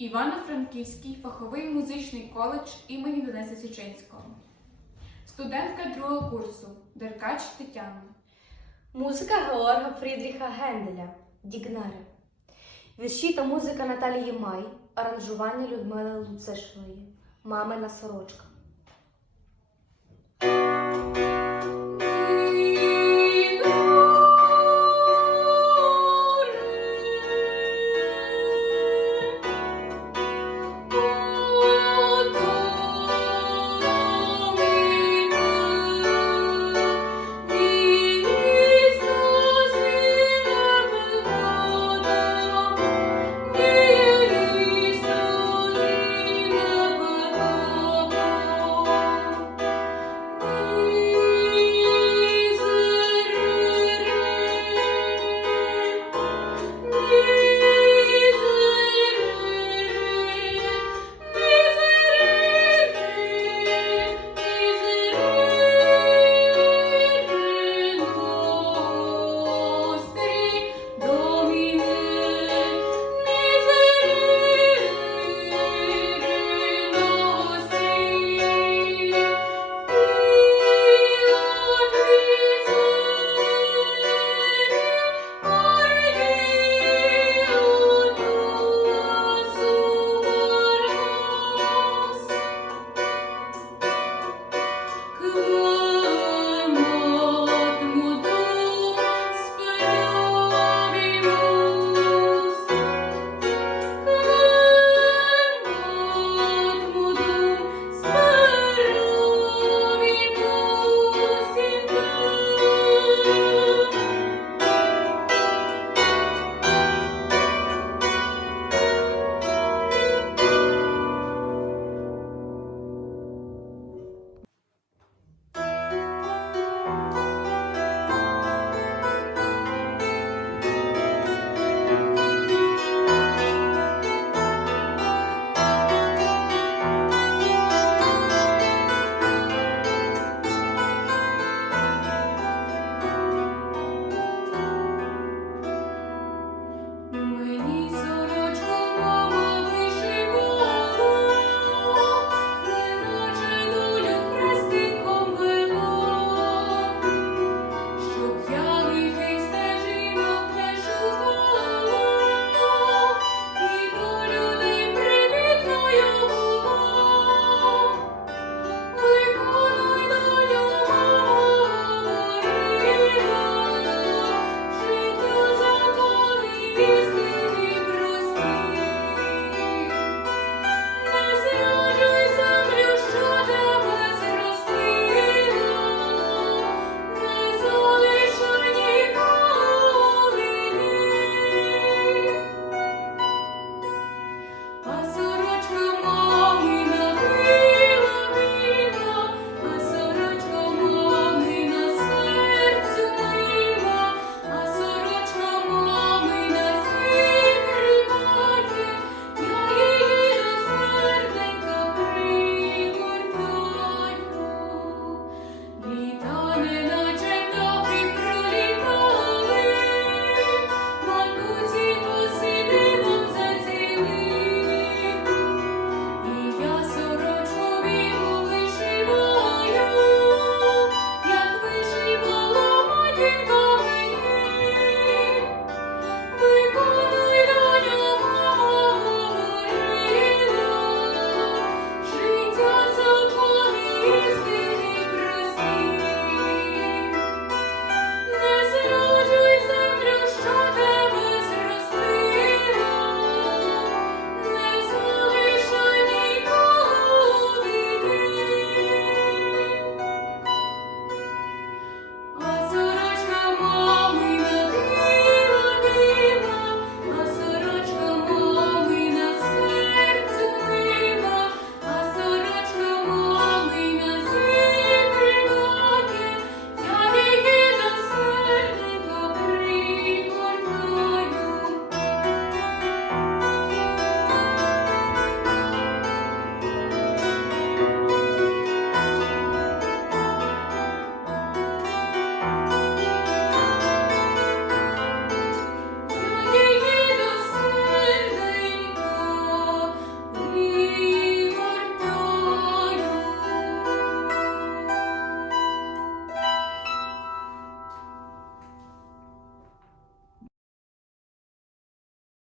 Івано-Франківський фаховий музичний коледж імені Дениса Січинського. Студентка другого курсу Деркач Тетяна. Музика Георга Фрідріха Генделя Дігнари. Вірші та музика Наталії Май. Аранжування Людмили Луцешової, Мамина сорочка.